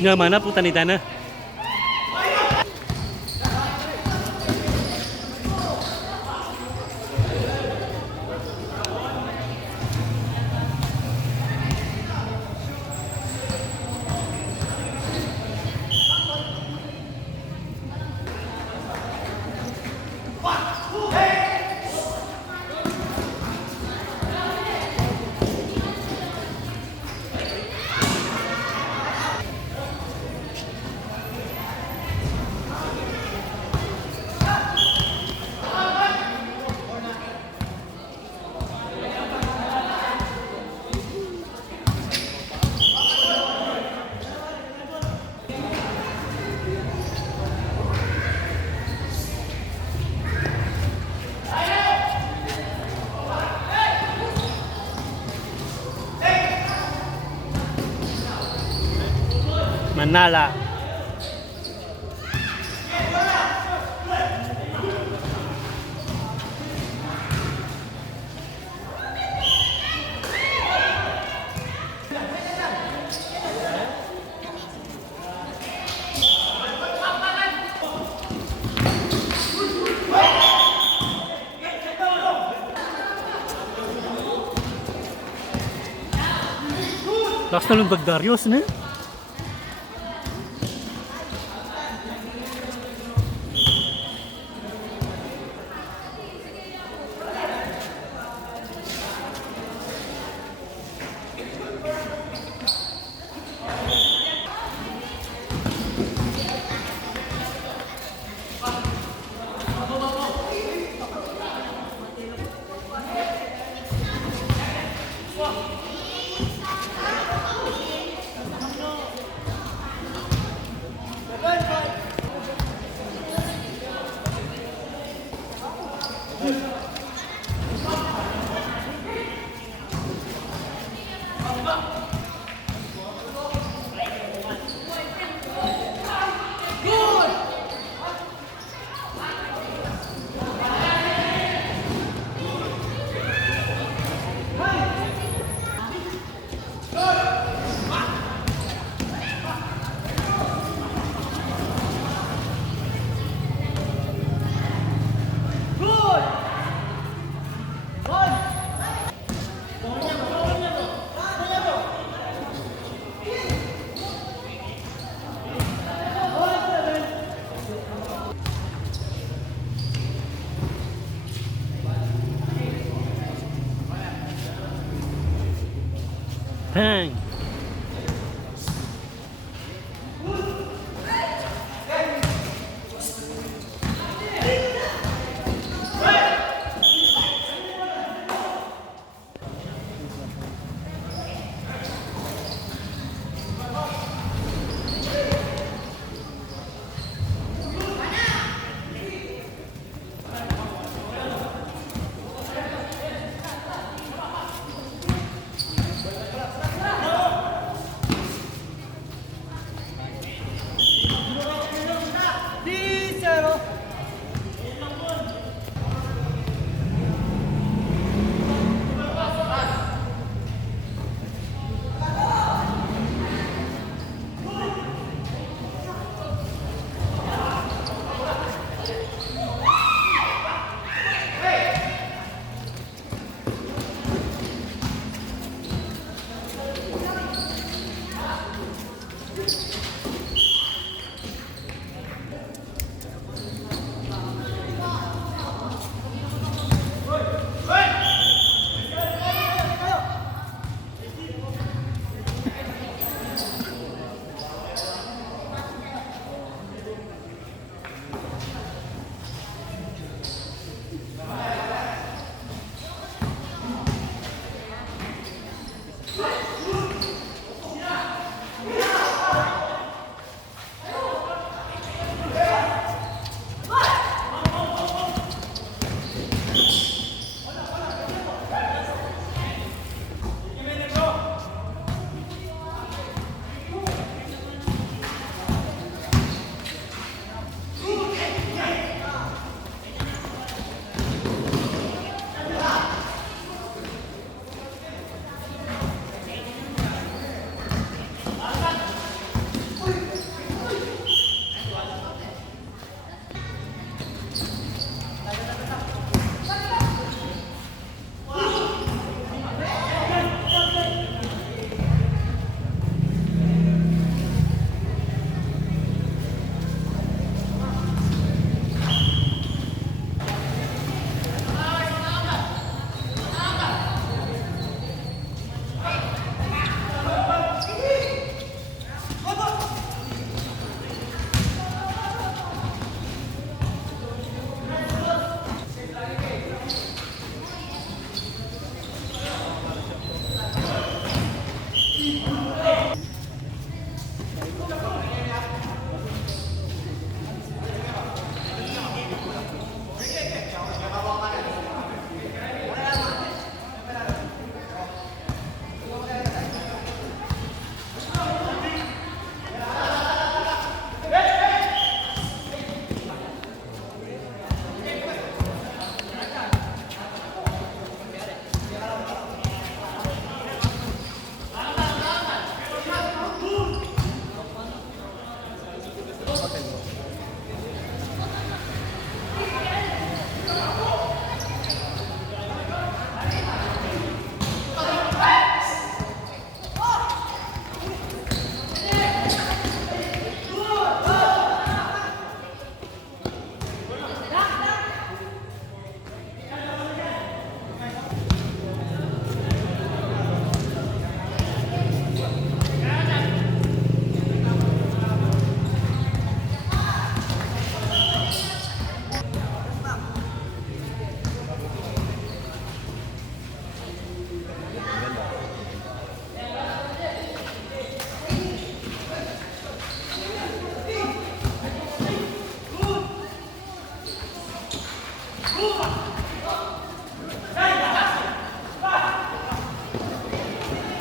Nhờ mà nó puta ni tana. Manala. Lakas na lundag Darius, ne? Bang!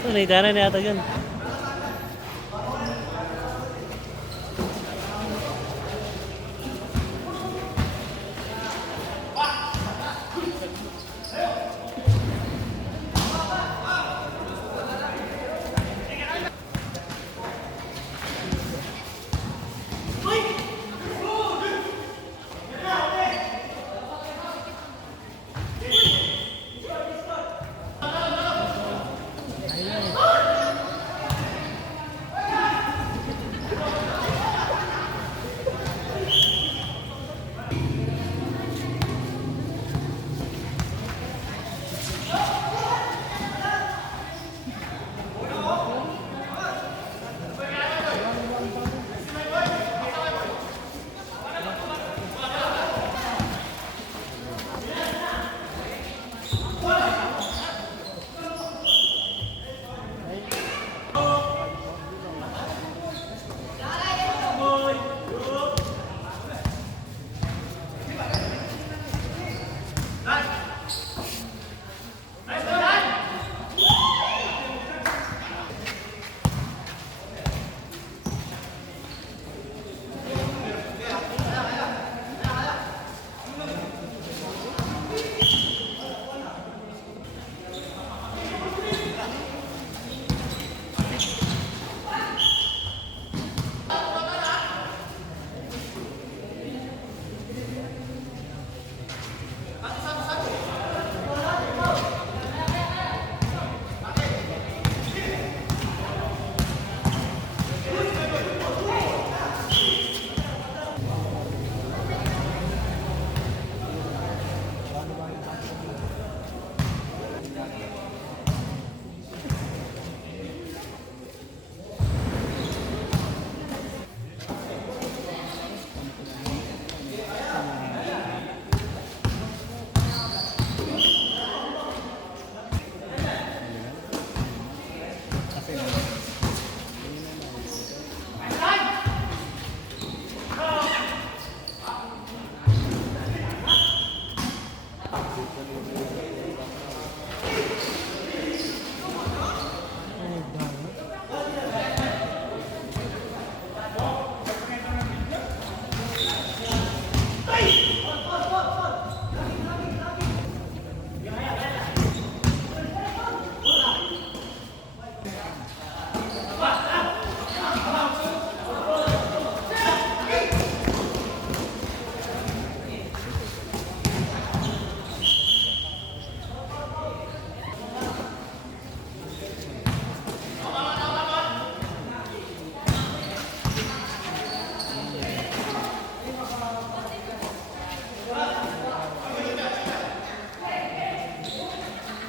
Naidanan na yata dyan.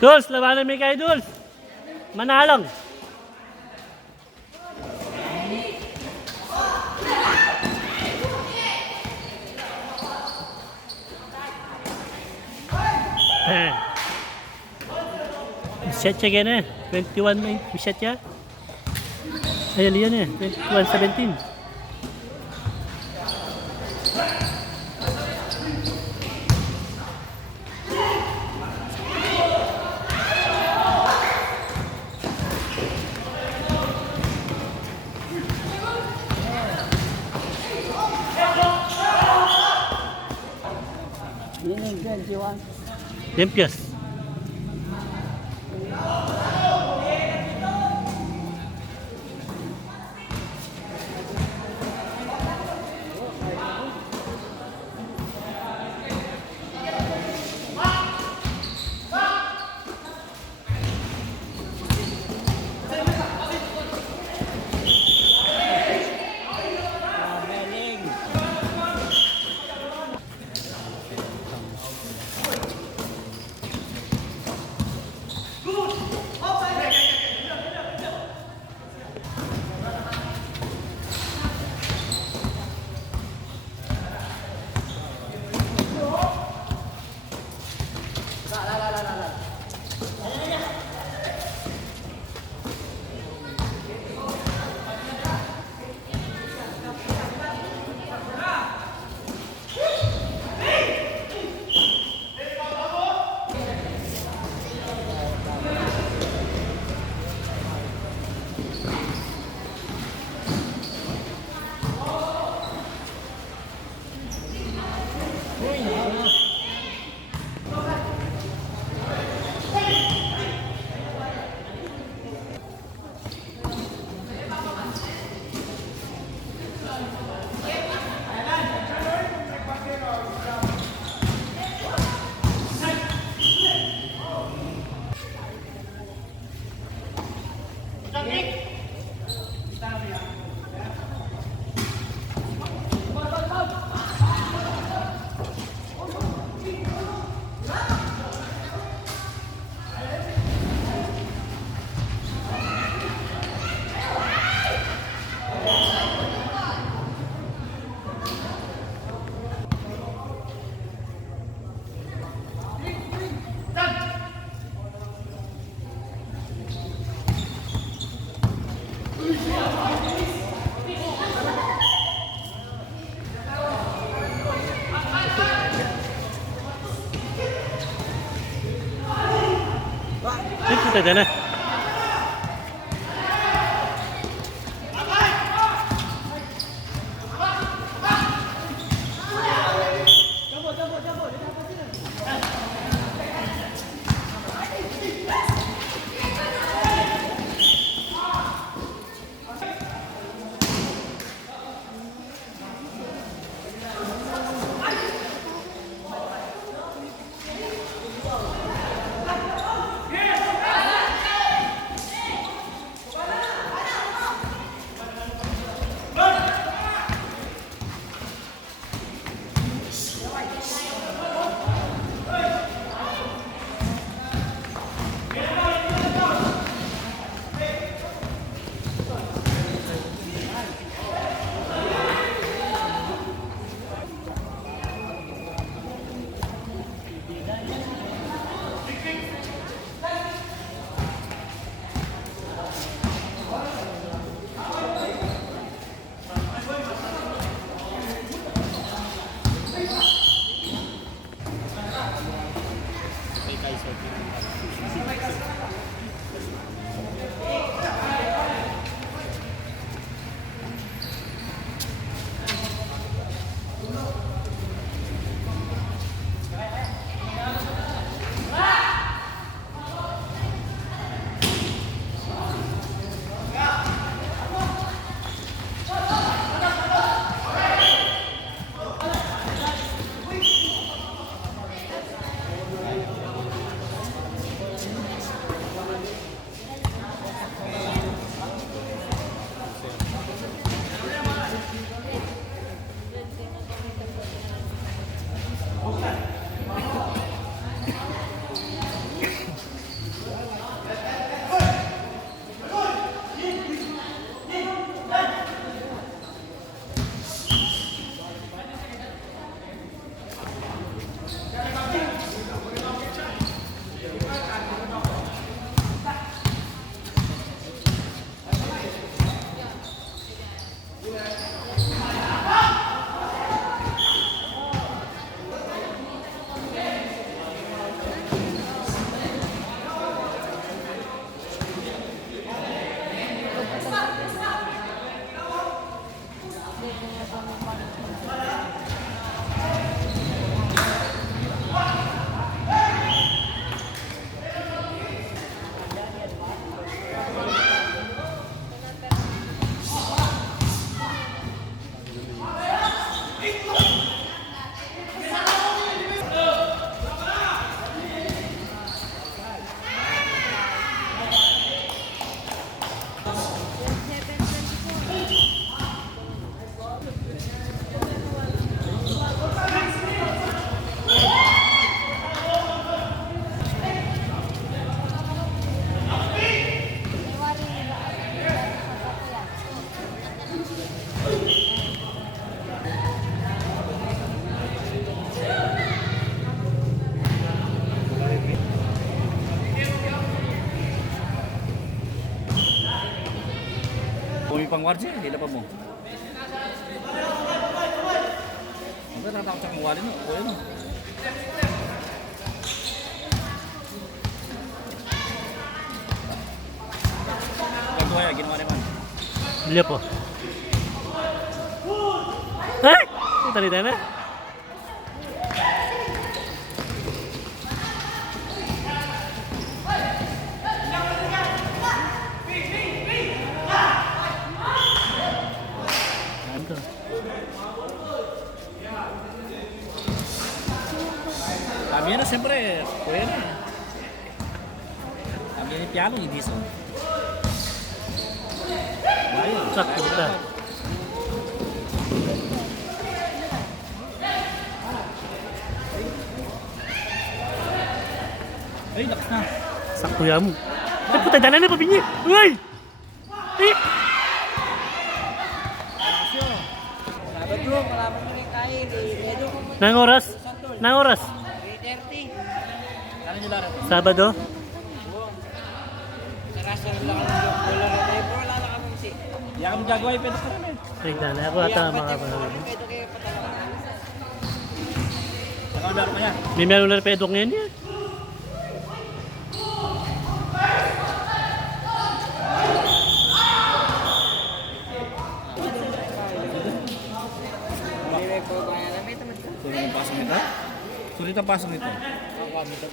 Duls, labanan mo kayo, Duls. Manalong. Set siya gana. 21 na yung set siya. Ayun yun eh. 21-17. Limpias. Kita dyan na. Kung may pangwardiya, hindi na pa mo. Ang tatakot sa kong no? O yun o. Pagduhaya, ginawa naman. Lihat po. Hah? Ito tadi na. Kami na siyempre, kuya na. Kami ni piano, hindi so. Ayun. Sakto ta. Ay, lakas na. Sakto yan mo. Ay, puta, dala na pabinyi. Uy! Eh! Sabi bro, malaman mo rin kain. Medyo ko mo. Nang oras? Nang oras? 3:30. Ano nyo lahat? Sabado? Sa restaurant lang kami yung dollar na tayo. Bro, wala na kami si. Hindi kami gagawa yung pedos namin. Ay, dala. Ako ata mga panahon. Pwede kayo patalaman. Saka wala ko kaya. May meron na pedok ngayon yan. Hindi rin po kaya namin. Tamad ka. Sulit ang pasok nito? Sulit ang pasok nito. Ako kami to.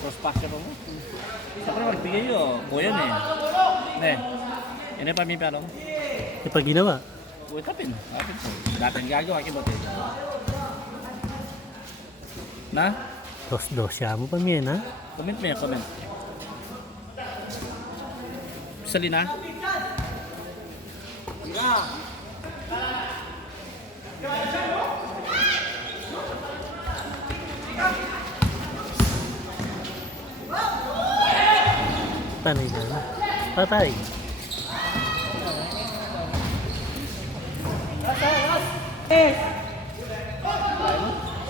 Cross pack siya pa mo. Siyempre magbigay yun. Kuya na eh. Ne. Yan yung pamipya no? Yung pag ginawa. Uy, tapin. Tapin po. Dati ang gagawa, kibote. Na? Dos siya mo pa miyan, ha? Comment mo yan, comment. Salina? Panay na na. Patay.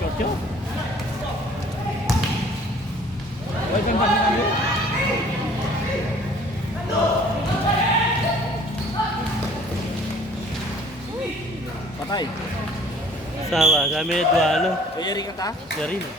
Short yun. Uy, pang pang namin. Patay. Sawa, kami Eduardo. Kaya rin ka ta? Dari na.